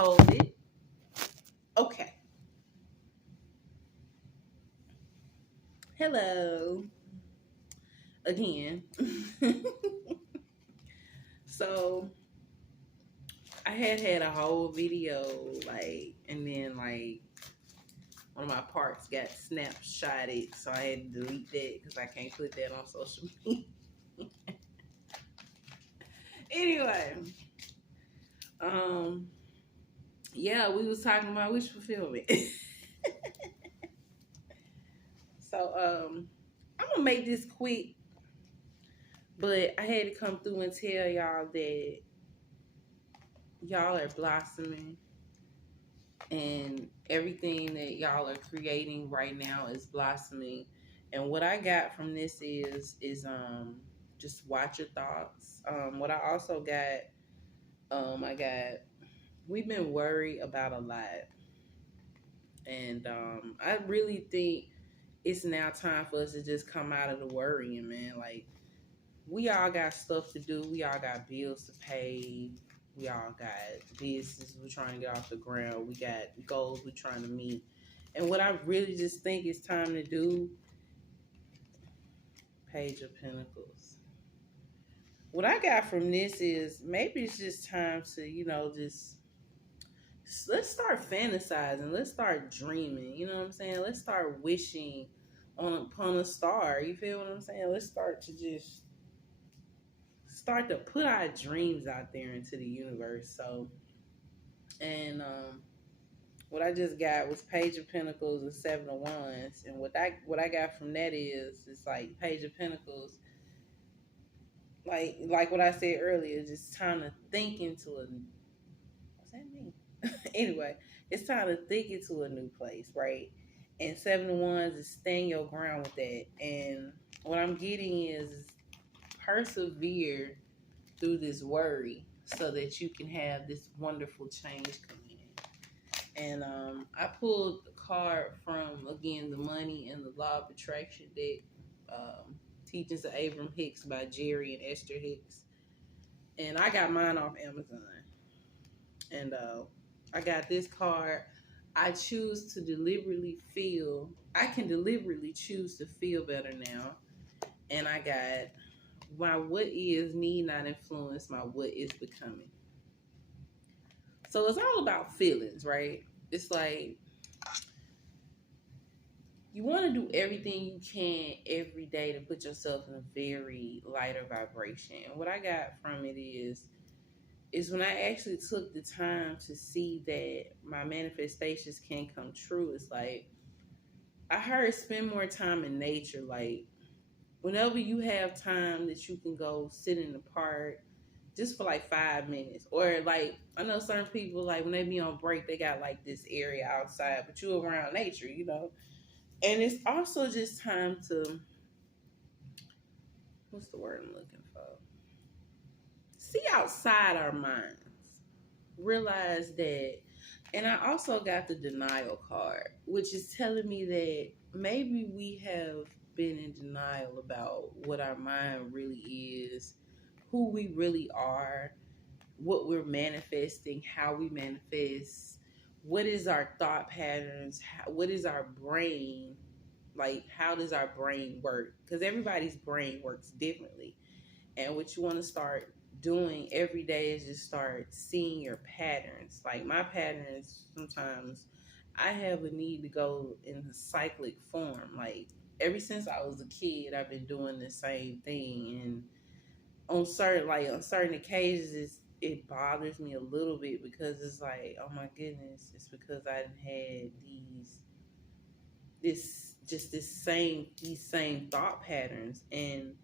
hold it. Okay. Hello. Again. So I had a whole video, like, and then like one of my parts got snapshotted, so I had to delete that because I can't put that on social media. Anyway, yeah, we was talking about wish fulfillment. So I'm gonna make this quick, but I had to come through and tell y'all that y'all are blossoming, and everything that y'all are creating right now is blossoming. And what I got from this is just watch your thoughts. What I also got, we've been worried about a lot, and I really think it's now time for us to just come out of the worrying, man. Like, we all got stuff to do. We all got bills to pay. We all got business we're trying to get off the ground. We got goals we're trying to meet. And what I really just think it's time to do, Page of Pentacles. What I got from this is maybe it's just time to, just let's start fantasizing. Let's start dreaming. You know what I'm saying? Let's start wishing upon a star. You feel what I'm saying? Let's start to put our dreams out there into the universe. So, and what I just got was Page of Pentacles and Seven of Wands, and what I got from that is it's like Page of Pentacles, like what I said earlier, just time to think into a, what's that mean? Anyway, it's time to think into a new place, right? And Seven of Wands is stand your ground with that. And what I'm getting is persevere through this worry so that you can have this wonderful change come in. And I pulled the card from, again, the Money and the Law of Attraction deck, Teachings of Abram Hicks by Jerry and Esther Hicks. And I got mine off Amazon. And I got this card. I choose to I can deliberately choose to feel better now. And I got, my what is need not influence my what is becoming. So it's all about feelings, right? It's like you want to do everything you can every day to put yourself in a very lighter vibration. And what I got from it is when I actually took the time to see that my manifestations can come true. It's like I heard spend more time in nature. Like, whenever you have time that you can go sit in the park just for like 5 minutes, or like, I know certain people, like when they be on break, they got like this area outside, but you around nature, and it's also just time to, what's the word I'm looking for? See outside our minds. Realize that. And I also got the denial card, which is telling me that maybe we have been in denial about what our mind really is, who we really are, what we're manifesting, how we manifest, what is our thought patterns, what is our brain, like how does our brain work? Because everybody's brain works differently. And what you want to start doing every day is just start seeing your patterns. Like, my patterns, sometimes I have a need to go in a cyclic form. Like, ever since I was a kid, I've been doing the same thing. And on certain occasions, it bothers me a little bit because it's like, oh my goodness, it's because I had these same thought patterns. And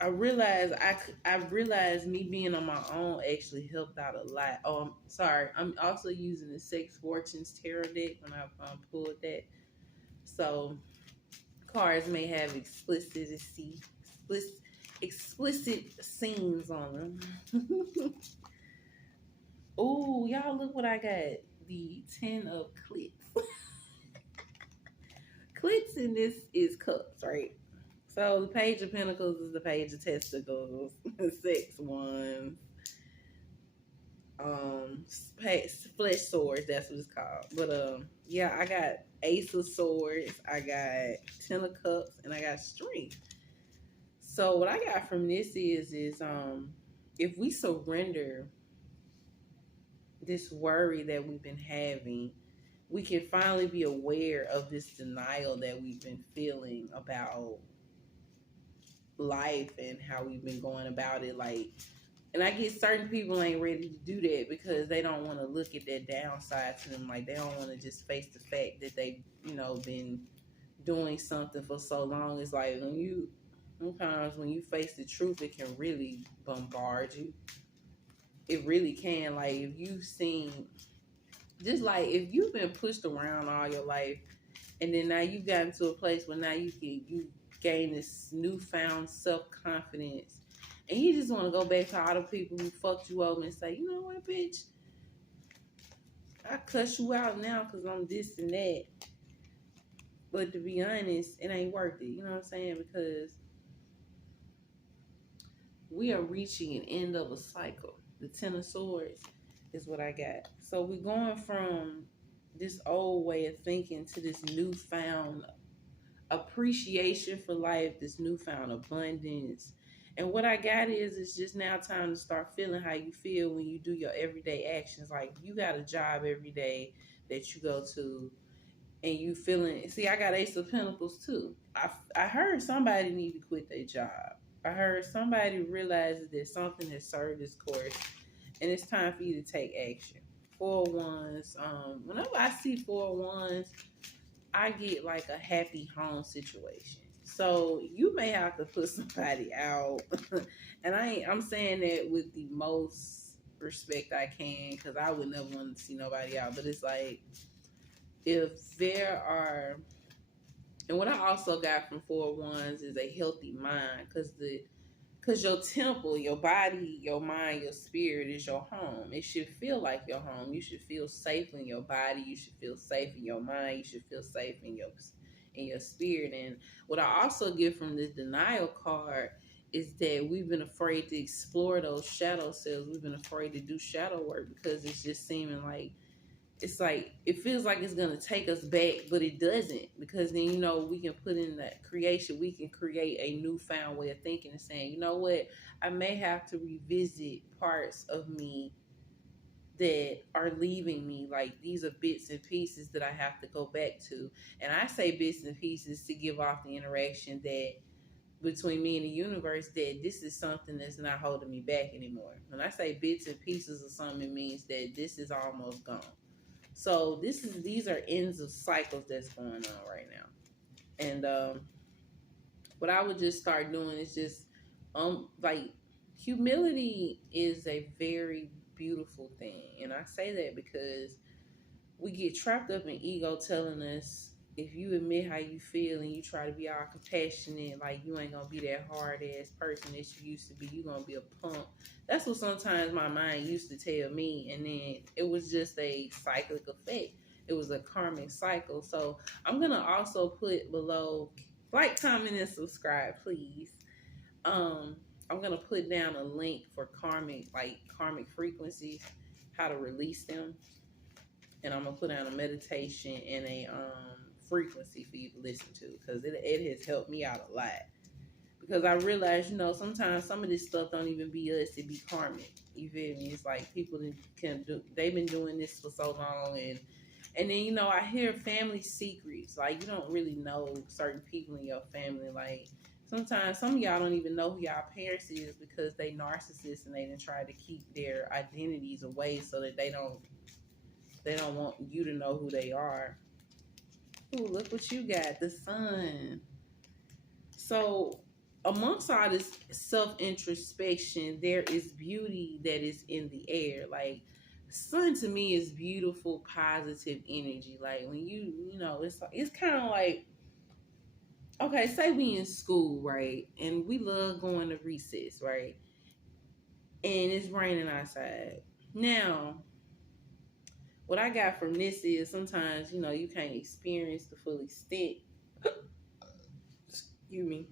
I realized me being on my own actually helped out a lot. Oh, I'm sorry. I'm also using the Six Fortunes Tarot deck when I pulled that. So cards may have explicit scenes on them. Oh, y'all, look what I got. The 10 of Clips. Clips in this is cups, right? So the Page of Pentacles is the Page of Testicles. 6 Wands. flesh swords, that's what it's called. But yeah, I got Ace of Swords, I got Ten of Cups, and I got Strength. So what I got from this is if we surrender this worry that we've been having, we can finally be aware of this denial that we've been feeling about life and how we've been going about it. Like, and I get certain people ain't ready to do that because they don't want to look at that downside to them. Like, they don't want to just face the fact that they've, been doing something for so long. It's like sometimes when you face the truth, it can really bombard you. It really can. Like, if you've seen, just like if you've been pushed around all your life, and then now you've gotten to a place where now you gain this newfound self-confidence, and you just want to go back to all the people who fucked you over and say, you know what, bitch, I cuss you out now because I'm this and that. But to be honest, it ain't worth it. You know what I'm saying? Because we are reaching an end of a cycle. The Ten of Swords is what I got. So we're going from this old way of thinking to this newfound appreciation for life, this newfound abundance. And what I got is it's just now time to start feeling how you feel when you do your everyday actions. Like, you got a job every day that you go to, and you feeling, see, I got Ace of Pentacles too. I heard somebody need to quit their job. I heard somebody realizes that something has served its course, and it's time for you to take action. Four of Wands. Whenever I see Four of Wands, I get like a happy home situation. So you may have to put somebody out, and I'm saying that with the most respect I can, because I would never want to see nobody out. But it's like, if there are, and what I also got from Four of Wands is a healthy mind, because your temple, your body, your mind, your spirit is your home. It should feel like your home. You should feel safe in your body. You should feel safe in your mind. You should feel safe in your spirit. And what I also get from this denial card is that we've been afraid to explore those shadow selves. We've been afraid to do shadow work because it's just seeming like, it's like, it feels like it's going to take us back, but it doesn't. Because then, we can put in that creation, we can create a newfound way of thinking and saying, you know what, I may have to revisit parts of me that are leaving me. Like, these are bits and pieces that I have to go back to. And I say bits and pieces to give off the interaction that between me and the universe, that this is something that's not holding me back anymore. When I say bits and pieces of something, it means that this is almost gone. So these are ends of cycles that's going on right now. And what I would just start doing is just like, humility is a very beautiful thing. And I say that because we get trapped up in ego telling us, if you admit how you feel and you try to be all compassionate, like, you ain't gonna be that hard ass person that you used to be, you gonna be a punk. That's what sometimes my mind used to tell me, and then it was just a cyclic effect. It was a karmic cycle. So I'm gonna also put below, like, comment, and subscribe, please. I'm gonna put down a link for karmic frequencies, how to release them, and I'm gonna put down a meditation and a frequency for you to listen to, because it has helped me out a lot. Because I realized, sometimes some of this stuff don't even be us, it be karmic. You feel me? It's like people they've been doing this for so long, and then I hear family secrets. Like, you don't really know certain people in your family. Like, sometimes some of y'all don't even know who y'all parents is because they narcissists, and they done try to keep their identities away so that they don't want you to know who they are. Ooh, look what you got, the Sun. So amongst all this self-introspection, there is beauty that is in the air. Like, Sun to me is beautiful, positive energy. Like, when it's kind of like, okay, say we in school, right? And we love going to recess, right? And it's raining outside. Now, what I got from this is sometimes, you can't experience the full extent. Excuse me.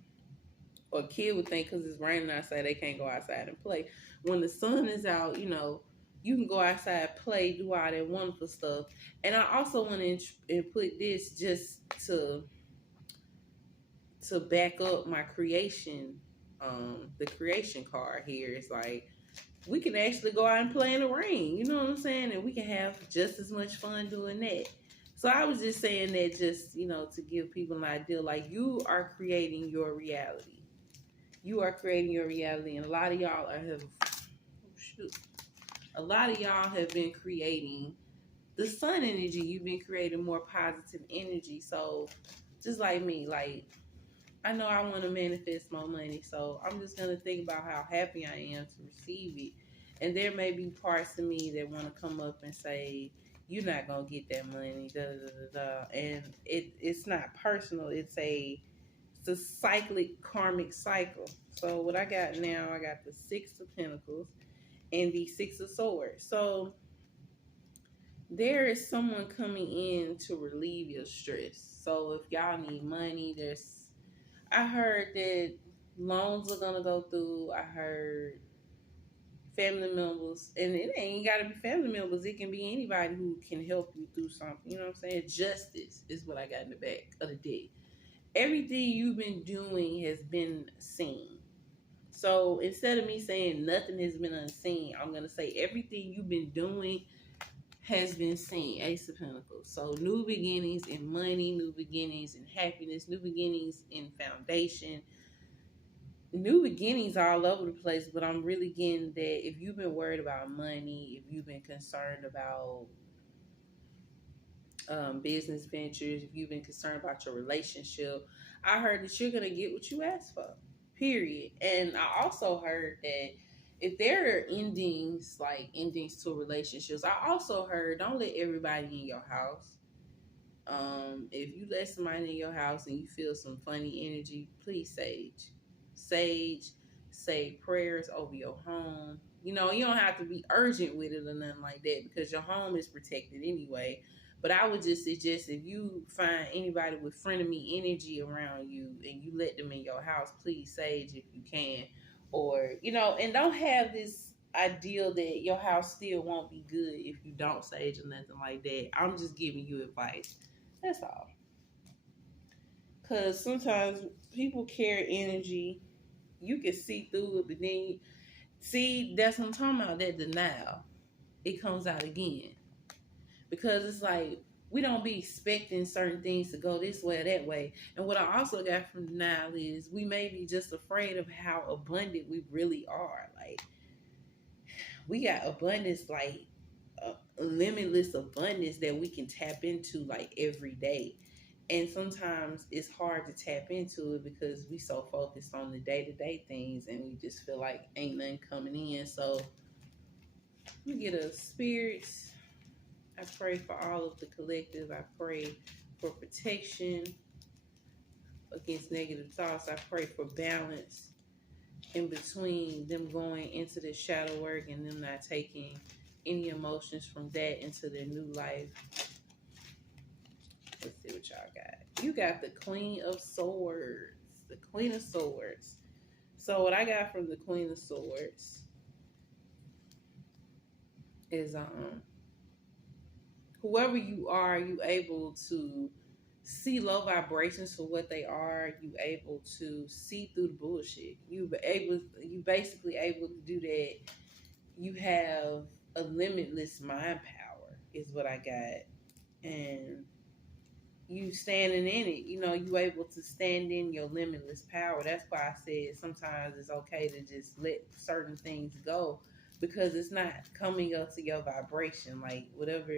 Or a kid would think because it's raining outside, they can't go outside and play. When the sun is out, You can go outside, play, do all that wonderful stuff. And I also want to put this just to back up my creation, the creation card here. It's like we can actually go out and play in the rain. You know what I'm saying? And we can have just as much fun doing that. So I was just saying that just, to give people an idea, like you are creating your reality. You are creating your reality. And a lot of y'all have been creating the sun energy. You've been creating more positive energy. So just like me, like I know I want to manifest more money. So I'm just going to think about how happy I am to receive it. And there may be parts of me that want to come up and say, you're not going to get that money, da, da, da, da. And it's not personal. It's a cyclic karmic cycle. So what I got now, I got the Six of Pentacles and the Six of Swords. So there is someone coming in to relieve your stress. So if y'all need money, I heard that loans are going to go through. I heard family members, and it ain't got to be family members. It can be anybody who can help you through something. You know what I'm saying? Justice is what I got in the back of the deck. Everything you've been doing has been seen. So instead of me saying nothing has been unseen, I'm going to say everything you've been doing has been seen. Ace of Pentacles. So new beginnings in money, new beginnings in happiness, new beginnings in foundation, new beginnings all over the place. But I'm really getting that if you've been worried about money, if you've been concerned about business ventures, if you've been concerned about your relationship, I heard that you're going to get what you asked for, period. And I also heard that if there are endings, like endings to relationships, I also heard don't let everybody in your house. If you let somebody in your house and you feel some funny energy, please say prayers over your home. You don't have to be urgent with it or nothing like that because your home is protected anyway. But I would just suggest if you find anybody with frenemy energy around you and you let them in your house, please sage if you can. Or, and don't have this ideal that your house still won't be good if you don't sage or nothing like that. I'm just giving you advice. That's all. Because sometimes people carry energy. You can see through it, but then that's what I'm talking about, that denial. It comes out again. Because it's like, we don't be expecting certain things to go this way or that way. And what I also got from denial is we may be just afraid of how abundant we really are. Like, we got abundance, like a limitless abundance that we can tap into like every day. And sometimes it's hard to tap into it because we so focused on the day-to-day things and we just feel like ain't nothing coming in. So you get a spirits. I pray for all of the collective. I pray for protection against negative thoughts. I pray for balance in between them going into the shadow work and them not taking any emotions from that into their new life. Let's see what y'all got. You got the Queen of Swords. The Queen of Swords. So what I got from the Queen of Swords is whoever you are, you able to see low vibrations for what they are. You able to see through the bullshit. You basically able to do that. You have a limitless mind power is what I got. And you standing in it, you able to stand in your limitless power. That's why I said sometimes it's okay to just let certain things go because it's not coming up to your vibration. Like whatever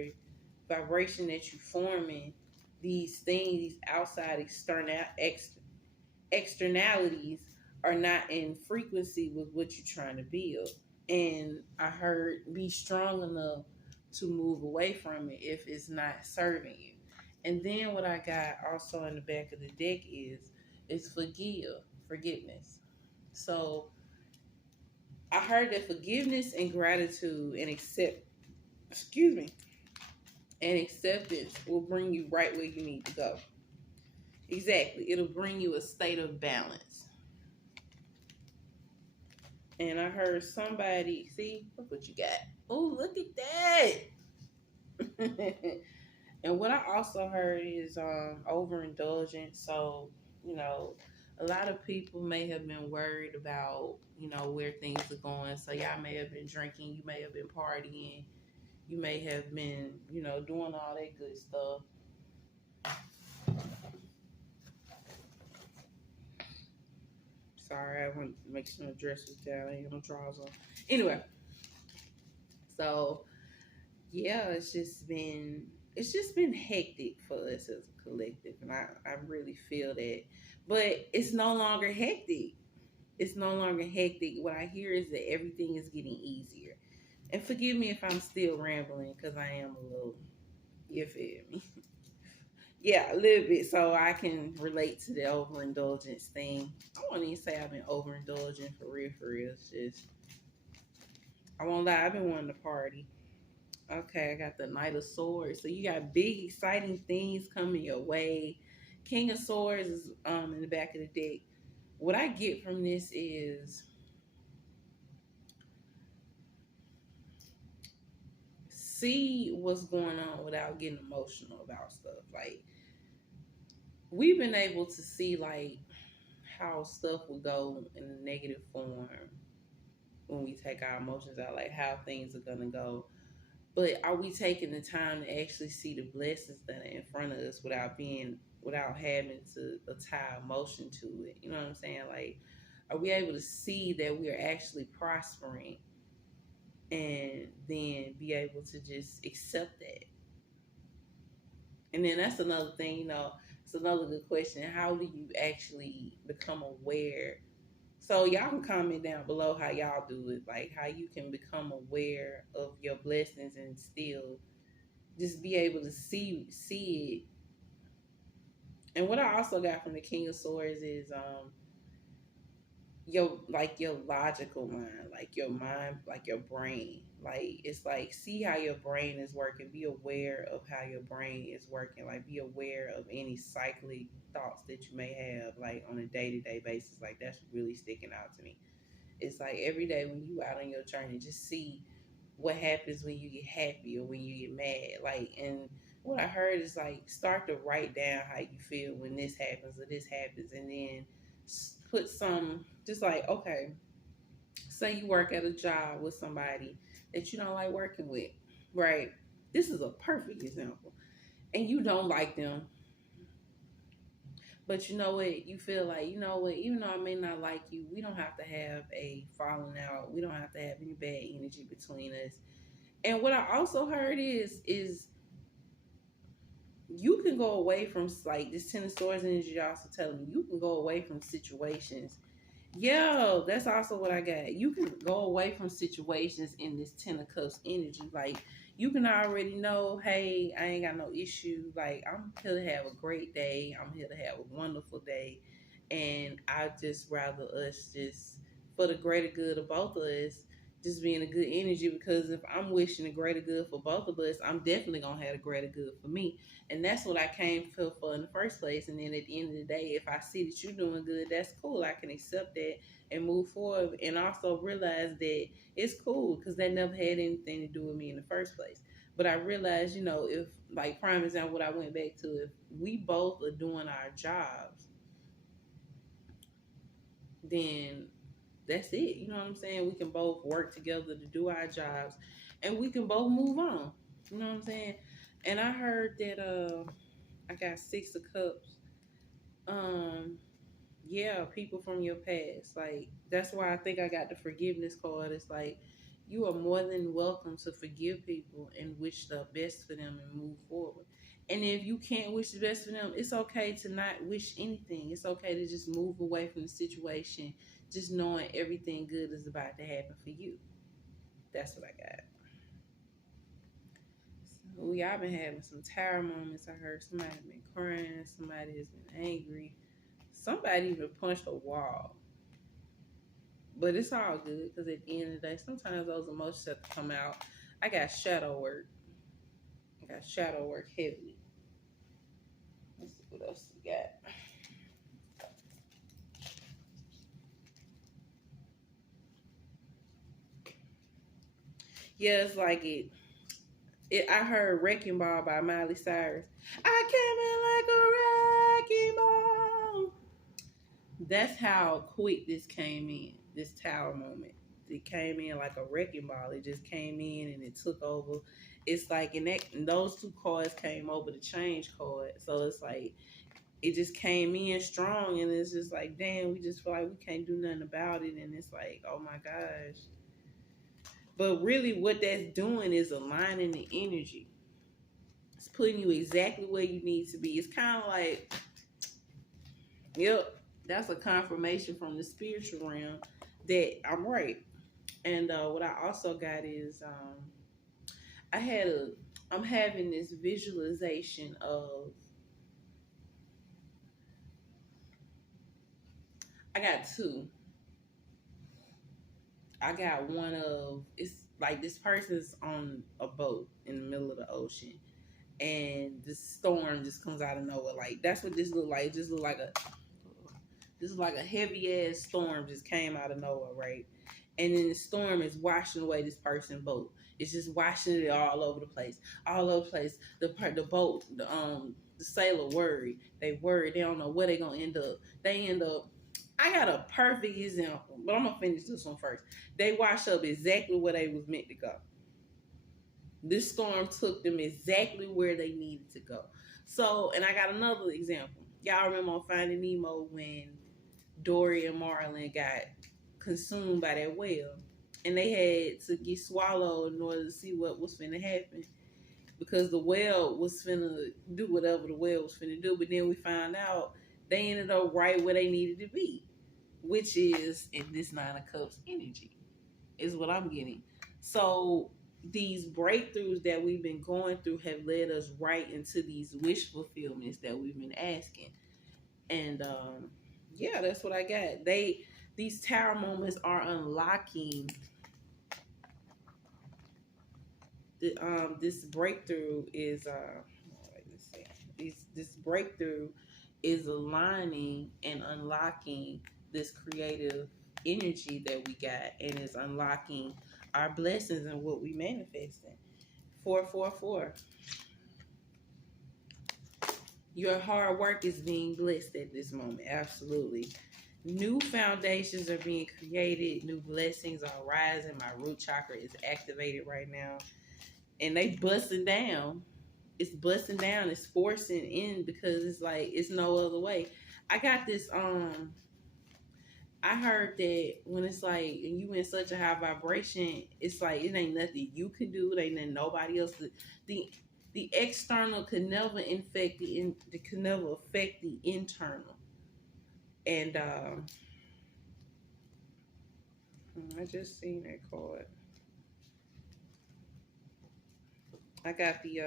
vibration that you forming, these things, these outside externalities are not in frequency with what you're trying to build. And I heard be strong enough to move away from it if it's not serving you. And then what I got also in the back of the deck is forgiveness. So I heard that forgiveness and gratitude and acceptance will bring you right where you need to go. Exactly. It'll bring you a state of balance. And I heard somebody, see, look what you got. Oh, look at that. And what I also heard is overindulgence. So, you know, a lot of people may have been worried about, you know, where things are going. So y'all may have been drinking, you may have been partying, you may have been, you know, doing all that good stuff. Sorry, I want to make sure my dress was down. I ain't got no drawers on. Anyway, so yeah, it's just been hectic for us as a collective, and I really feel that. But it's no longer hectic. It's no longer hectic. What I hear is that everything is getting easier. And forgive me if I'm still rambling because I am a little, you feel me? Yeah, a little bit, so I can relate to the overindulgence thing. I won't even say I've been overindulging for real, for real. It's just, I won't lie, I've been wanting to party. Okay, I got the Knight of Swords. So you got big, exciting things coming your way. King of Swords is in the back of the deck. What I get from this is see what's going on without getting emotional about stuff. Like we've been able to see like how stuff would go in a negative form when we take our emotions out, like how things are gonna go. But are we taking the time to actually see the blessings that are in front of us without having to tie emotion to it? You know what I'm saying? Like, are we able to see that we are actually prospering and then be able to just accept that? And then that's another thing, you know, it's another good question. How do you actually become aware? So y'all can comment down below how y'all do it, like how you can become aware of your blessings and still just be able to see it. And what I also got from the King of Swords is your logical mind, like your mind, like your brain. Like it's like see how your brain is working. Be aware of how your brain is working. Like be aware of any cyclic thoughts that you may have, like on a day-to-day basis. Like that's really sticking out to me. It's like every day when you out on your journey, just see what happens when you get happy or when you get mad. Like, and what I heard is like start to write down how you feel when this happens or this happens, and then put some just like okay, say you work at a job with somebody that you don't like working with, right? This is a perfect example, and you don't like them. But you know what? You feel like, you know what? Even though I may not like you, we don't have to have a falling out. We don't have to have any bad energy between us. And what I also heard is you can go away from like this Ten of Swords energy. Also telling me you can go away from situations. Yeah, that's also what I got. You can go away from situations in this Ten of Cups energy. Like you can already know, hey, I ain't got no issue. Like I'm here to have a great day. I'm here to have a wonderful day, and I just rather us just for the greater good of both of us just being a good energy, because if I'm wishing the greater good for both of us, I'm definitely gonna have a greater good for me. And that's what I came for in the first place. And then at the end of the day, if I see that you're doing good, that's cool. I can accept that and move forward, and also realize that it's cool because that never had anything to do with me in the first place. But I realized, you know, if like prime example, what I went back to, if we both are doing our jobs, then that's it. You know what I'm saying? We can both work together to do our jobs and we can both move on. You know what I'm saying? And I heard that I got 6 of Cups. Um yeah, people from your past. Like that's why I think I got the forgiveness card. It's like you are more than welcome to forgive people and wish the best for them and move forward. And if you can't wish the best for them, it's okay to not wish anything. It's okay to just move away from the situation, just knowing everything good is about to happen for you. That's what I got. So y'all been having some tower moments. I heard somebody been crying, somebody has been angry, somebody even punched a wall. But it's all good because at the end of the day, sometimes those emotions have to come out. I got shadow work. I got shadow work heavy. Let's see what else we got. Yeah, it's like I heard Wrecking Ball by Miley Cyrus. I came in like a wrecking ball. That's how quick this came in, this tower moment. It came in like a wrecking ball. It just came in and it took over. It's like, and those two cards came over the change card. So it's like, it just came in strong, and it's just like, damn, we just feel like we can't do nothing about it. And it's like, oh my gosh. But really, what that's doing is aligning the energy. It's putting you exactly where you need to be. It's kind of like, yep, that's a confirmation from the spiritual realm that I'm right. And what I also got is I'm having this visualization of, I got two. I got one of, it's like this person's on a boat in the middle of the ocean, and this storm just comes out of nowhere. Like that's what this looked like. It just looked like a heavy ass storm just came out of nowhere, right? And then the storm is washing away this person's boat. It's just washing it all over the place, all over the place. The boat, the sailor worried. They worried. They don't know where they gonna end up. They end up. I got a perfect example, but I'm gonna finish this one first. They wash up exactly where they was meant to go. This storm took them exactly where they needed to go. So, and I got another example. Y'all remember on Finding Nemo when Dory and Marlin got consumed by that whale, and they had to get swallowed in order to see what was finna happen, because the whale was finna do whatever the whale was finna do. But then we found out they ended up right where they needed to be, which is in this Nine of Cups energy, is what I'm getting. So these breakthroughs that we've been going through have led us right into these wish fulfillments that we've been asking. And yeah, that's what I got. These tower moments are unlocking this breakthrough is this breakthrough is aligning and unlocking this creative energy that we got, and is unlocking our blessings and what we manifesting. 444. Your hard work is being blessed at this moment. Absolutely. New foundations are being created. New blessings are rising. My root chakra is activated right now. And they busting down. It's busting down. It's forcing in, because it's like, it's no other way. I got this, I heard that when it's like, and you in such a high vibration, it's like, it ain't nothing you can do. It ain't nothing nobody else. The external could never affect the internal. And I just seen that card. I got the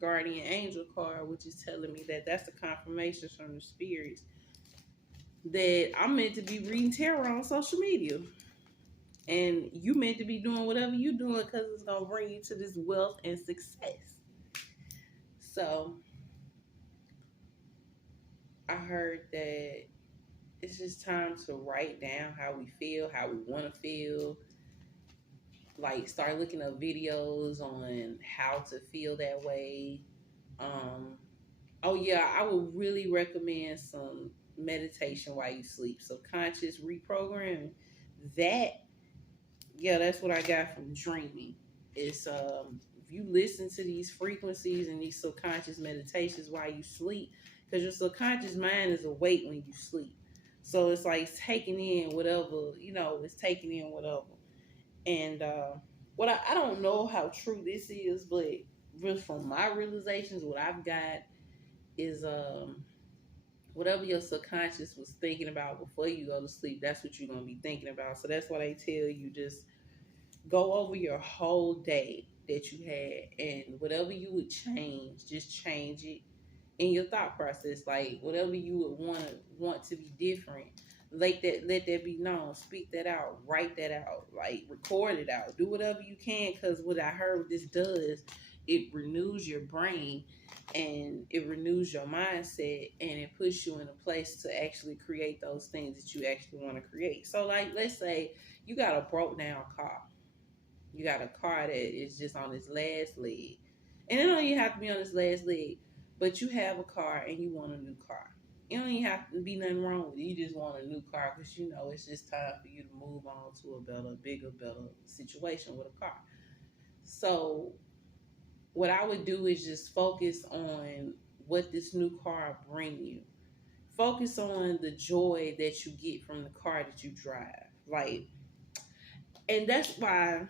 guardian angel card, which is telling me that that's the confirmation from the spirits that I'm meant to be reading tarot on social media. And you meant to be doing whatever you're doing, because it's going to bring you to this wealth and success. So I heard that it's just time to write down how we feel, how we want to feel. Like, start looking up videos on how to feel that way. Oh yeah, I would really recommend some meditation while you sleep. Subconscious reprogramming. That's what I got from dreaming. It's if you listen to these frequencies and these subconscious meditations while you sleep, because your subconscious mind is awake when you sleep. So it's like taking in whatever, it's taking in whatever. And what I don't know how true this is, but just from my realizations, what I've got is whatever your subconscious was thinking about before you go to sleep, that's what you're going to be thinking about. So that's why they tell you, just go over your whole day that you had, and whatever you would change, just change it in your thought process. Like, whatever you would want to be different, let that be known. Speak that out. Write that out. Like, record it out. Do whatever you can, because what I heard this does, it renews your brain, and it renews your mindset, and it puts you in a place to actually create those things that you actually want to create. So, like, let's say you got a broke down car. You got a car that is just on its last leg. And it don't even have to be on its last leg, but you have a car and you want a new car. It don't even have to be nothing wrong with it. You just want a new car because you know it's just time for you to move on to a better, bigger, better situation with a car. So what I would do is just focus on what this new car bring you. Focus on the joy that you get from the car that you drive. Like, and that's why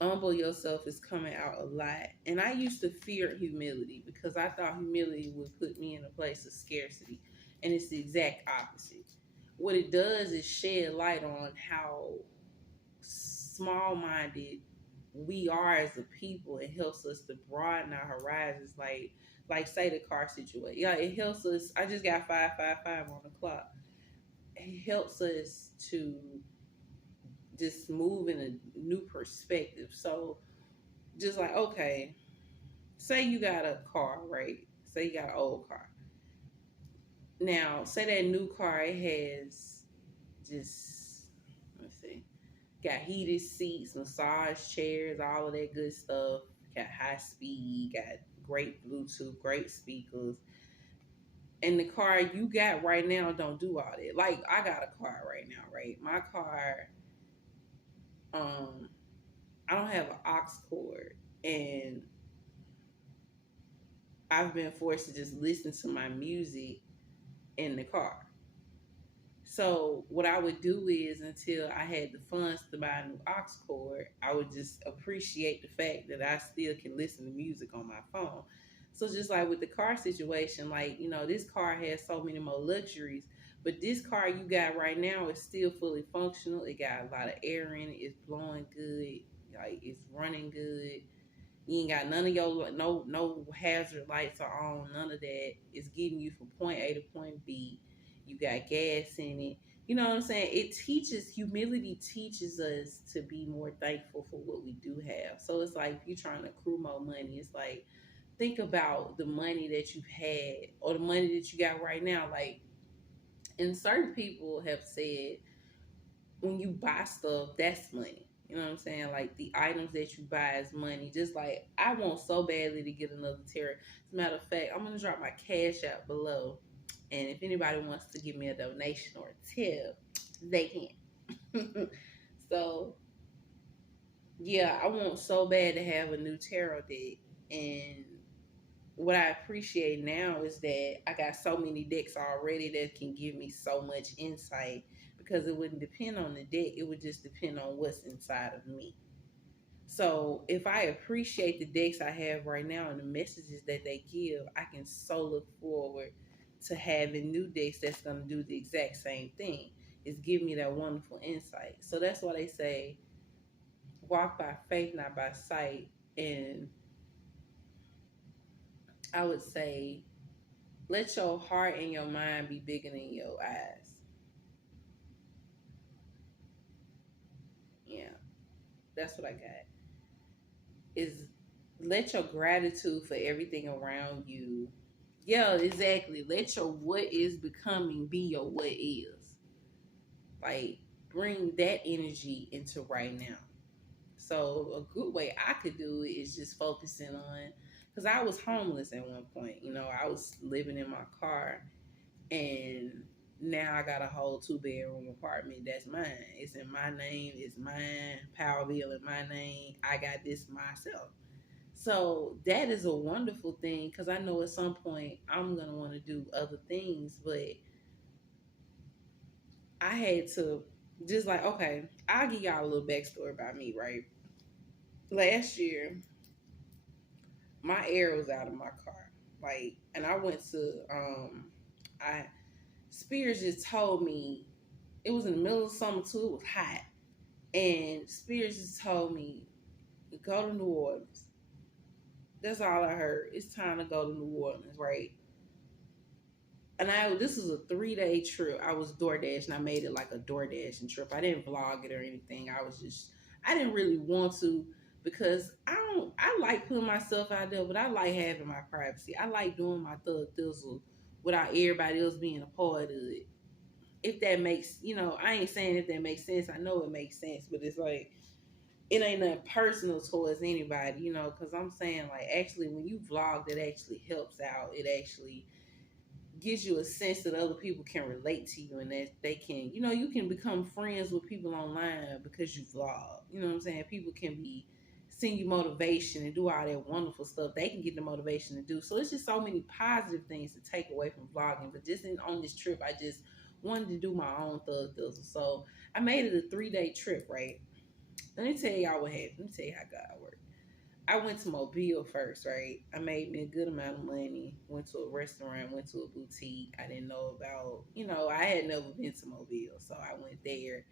humble yourself is coming out a lot. And I used to fear humility because I thought humility would put me in a place of scarcity. And it's the exact opposite. What it does is shed light on how small minded we are as a people. It helps us to broaden our horizons. Like say the car situation. Yeah, it helps us. I just got 555 on the clock. It helps us to just move in a new perspective. So just like, okay, say you got a car, right? Say you got an old car. Now, say that new car, it has just, let's see, got heated seats, massage chairs, all of that good stuff. Got high speed, got great Bluetooth, great speakers. And the car you got right now don't do all that. Like, I got a car right now, right? My car, I don't have an aux cord, and I've been forced to just listen to my music in the car. So what I would do is until I had the funds to buy a new aux cord, I would just appreciate the fact that I still can listen to music on my phone. So just like with the car situation, like, you know, this car has so many more luxuries, but this car you got right now is still fully functional. It got a lot of air in it. It's blowing good. Like, it's running good. You ain't got none of your no hazard lights are on, none of that. It's getting you from point A to point B. You got gas in it. You know what I'm saying? It teaches humility teaches us to be more thankful for what we do have. So it's like if you're trying to accrue more money, it's like think about the money that you've had or the money that you got right now. Like, and certain people have said when you buy stuff, that's money. You know what I'm saying? Like the items that you buy is money. Just like I want so badly to get another tarot. As a matter of fact, I'm gonna drop my cash out below, and if anybody wants to give me a donation or a tip, they can. So yeah, I want so bad to have a new tarot deck, and what I appreciate now is that I got so many decks already that can give me so much insight because it wouldn't depend on the deck. It would just depend on what's inside of me. So if I appreciate the decks I have right now and the messages that they give, I can so look forward to having new decks that's going to do the exact same thing. It's give me that wonderful insight. So that's why they say walk by faith, not by sight. And I would say let your heart and your mind be bigger than your eyes. Yeah, that's what I got. Is let your gratitude for everything around you. Yeah, exactly. Let your what is becoming be your what is. Like, bring that energy into right now. So a good way I could do it is just focusing on, because I was homeless at one point. You know, I was living in my car, and now I got a whole 2-bedroom apartment that's mine. It's in my name. It's mine. Power bill in my name. I got this myself. So that is a wonderful thing because I know at some point I'm going to want to do other things, but I had to just like, okay, I'll give y'all a little backstory about me, right? Last year, my air was out of my car. Like, and I went to, I, Spears just told me, it was in the middle of summer too, it was hot. And Spears just told me, go to New Orleans. That's all I heard. It's time to go to New Orleans, right? And this was a 3-day trip. I was DoorDash and I made it like a DoorDash trip. I didn't vlog it or anything. I didn't really want to because I like putting myself out there, but I like having my privacy. I like doing my thug thizzle without everybody else being a part of it. If that makes, I ain't saying if that makes sense. I know it makes sense, but it's like, it ain't nothing personal towards anybody, you know, because I'm saying, like, actually, when you vlog, it actually helps out. It actually gives you a sense that other people can relate to you and that they can, you know, you can become friends with people online because you vlog. You know what I'm saying? People can be send you motivation and do all that wonderful stuff. They can get the motivation to do. So it's just so many positive things to take away from vlogging. But just on this trip, I just wanted to do my own thug thizzle. So I made it a 3-day trip, right? Let me tell y'all what happened. Let me tell you how God worked. I went to Mobile first, right? I made me a good amount of money. Went to a restaurant, went to a boutique. I didn't know about, you know, I had never been to Mobile. So I went there.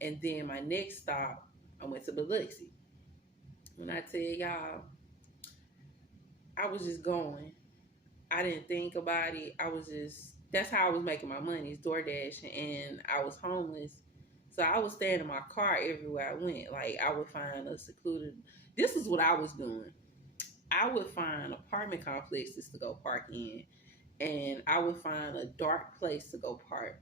And then my next stop, I went to Biloxi. When I tell y'all, I was just going. I didn't think about it. I was just, that's how I was making my money, is DoorDash. And I was homeless. So I was staying in my car everywhere I went. Like, I would find a secluded, this is what I was doing. I would find apartment complexes to go park in, and I would find a dark place to go park,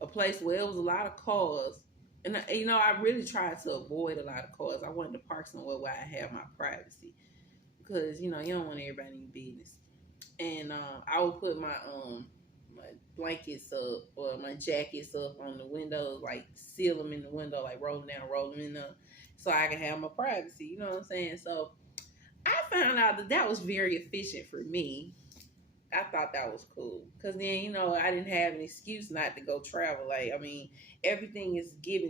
a place where there was a lot of cars. And you know, I really tried to avoid a lot of cars. I wanted to park somewhere where I have my privacy, because you know you don't want everybody in your business. And I would put my blankets up or my jackets up on the windows, like seal them in the window, like roll them down, roll them in the, so I can have my privacy. You know what I'm saying? So I found out that that was very efficient for me. I thought that was cool because then, you know, I didn't have an excuse not to go travel. Like, I mean, everything is given